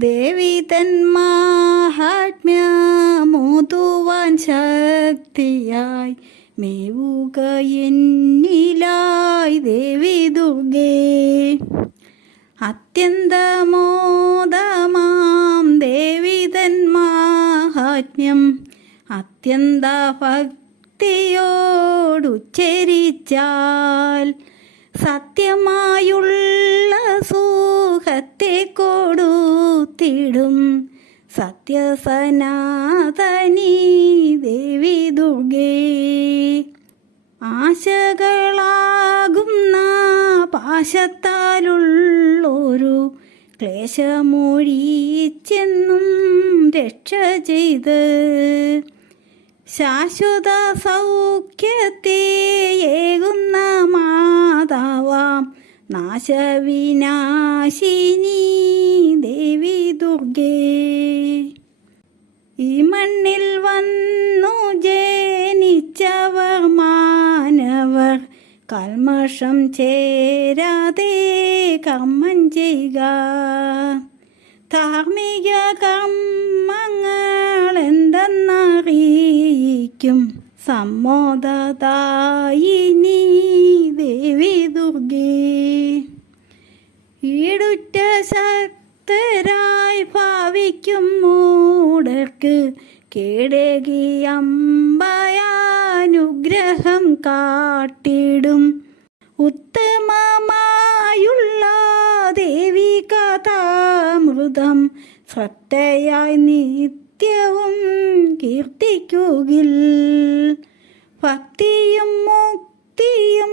ദേവി തന്മാഹാത്മ്യമോതുവാൻ ശക്തിയായി മേവുക എന്നിലായി ദേവി ദുർഗേ. അത്യന്തമോദമാം ദേവി തന്മാഹാത്മ്യം അത്യന്ത ഭക്തിയോടുച്ചരിച്ചാൽ സത്യമായുള്ള സുഖത്തെ സത്യസനാതനി ദേവി ദുർഗേ. ആശകളാകുന്ന പാശത്താലുള്ളൊരു ക്ലേശമൊഴിച്ചെന്നും രക്ഷ ചെയ്ത്. ശാശ്വത സൗഖ്യത്തെ ഏകുന്ന മാതാവാം നാശവിനാശിനി ദേവി ദുർഗേ. ഈ മണ്ണിൽ വന്നു ജനിച്ചവർ മാനവർ കൽമഷം ചേരാതെ കർമ്മം ചെയ്യുക. ധാർമ്മിക കർമ്മങ്ങൾ എന്തെന്നറിയിക്കും സമ്മോദതായിനി മൂടർക്ക് കേടകിയമ്പയാനുഗ്രഹം കാട്ടിടും. ഉത്തമമായുള്ള ദേവി കഥാമൃതം ശ്രദ്ധയായി നിത്യവും കീർത്തിക്കുകിൽ. ഭക്തിയും മുക്തിയും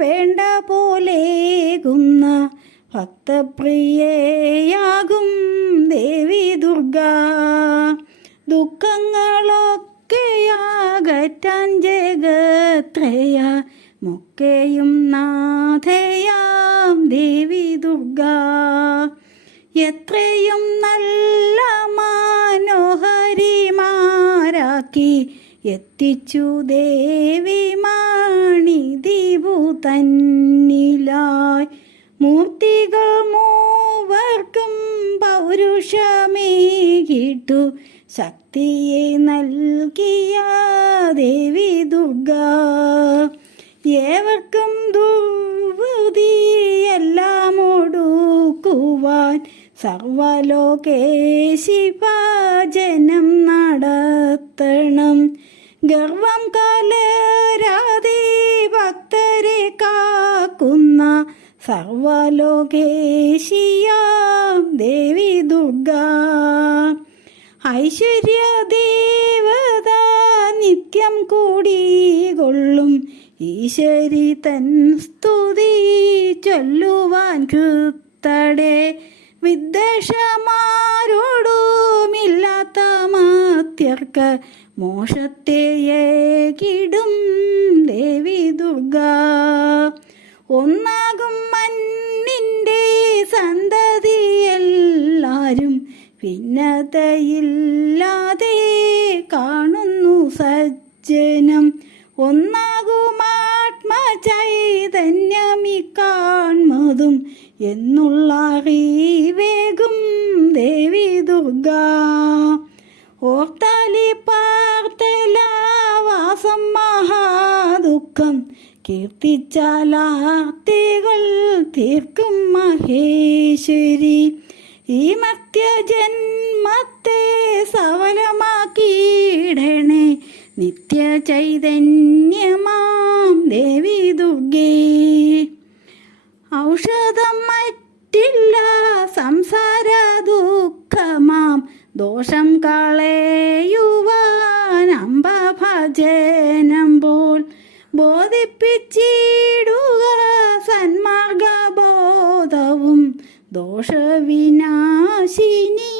വേണ്ട പോലേകുന്ന ഭക്തപ്രിയയാകും ദേവി ദുർഗ. ദുഃഖങ്ങളൊക്കെയാകറ്റാൻ ജഗത്രയ. മൊക്കെയും നാഥയാം ദേവി ദുർഗ. എത്രയും നല്ല മനോഹരിമാരാക്കി എത്തിച്ചു ദേവി മാണി ദീപു തന്നിലായി മൂർത്തികൾ മൂവർക്കും പൗരുഷമേകിട്ടു. ശക്തിയെ നൽകിയ ദേവി ദുർഗ. ഏവർക്കും ദുർവൃതി എല്ലാം ഒടുക്കുവാൻ സർവലോകേശി പാചനം നടത്തണം. ഗർവം കലരാതെ ഭക്തരെ കാക്കുന്ന സർവലോകേശിയാം ദേവി ദുർഗ. ഐശ്വര്യ ദേവത നിത്യം കൂടി കൂടികൊള്ളും. ഈശ്വരി തൻ സ്തുതി ചൊല്ലുവാൻ കൃത്തടെ. വിദ്വേഷമാരോടുമില്ലാത്ത മാത്യർക്ക് മോഷത്തെയേ കിടും ദേവി ദുർഗ. ഒന്നാകും ഭിന്നതയില്ലാതെ കാണുന്നു സജ്ജനം. ഒന്നാകും ആത്മചൈതന്യമി കാൺമതും എന്നുള്ള വേഗം ദേവി ദുർഗ. ഓർത്താലി പാർത്തലാവാസം മഹാദുഃഖം. കീർത്തിച്ചാലാർത്തികൾ തീർക്കും മഹേശ്വരി. ഈ മത്യജന്മത്തെ സഫലമാക്കിയിടണേ നിത്യ ചൈതന്യമാം ദേവി ദുർഗേ. ഔഷധം മറ്റില്ല സംസാര ദുഃഖമാം. ദോഷം കളയുവാൻ ഭജനം പോൽ ബോധിപ്പിച്ചിടുക ദോഷവിനാശിനി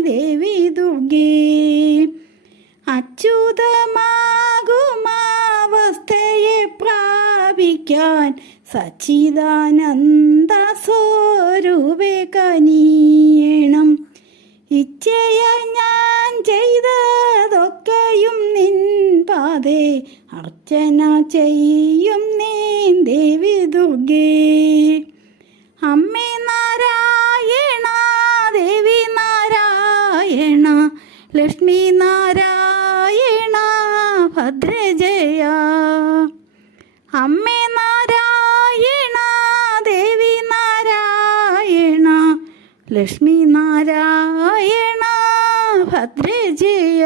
ദേവി ദുർഗേ. അച്യുതമാകുമാവസ്ഥയെ പ്രാപിക്കാൻ സച്ചിദാനന്ദ സ്വരൂപേ കനിയണം. ഇച്ഛയ ഞാൻ ചെയ്തതൊക്കെയും നിൻ പാതേ അർച്ചന ചെയ്യും നീ ദേവി ദുർഗേ. അമ്മേ ലക്ഷ്മി നാരായണ ഭദ്രജയ. അമ്മേ നാരായണ ദേവി നാരായണ ലക്ഷ്മി നാരായണ ഭദ്രജയ.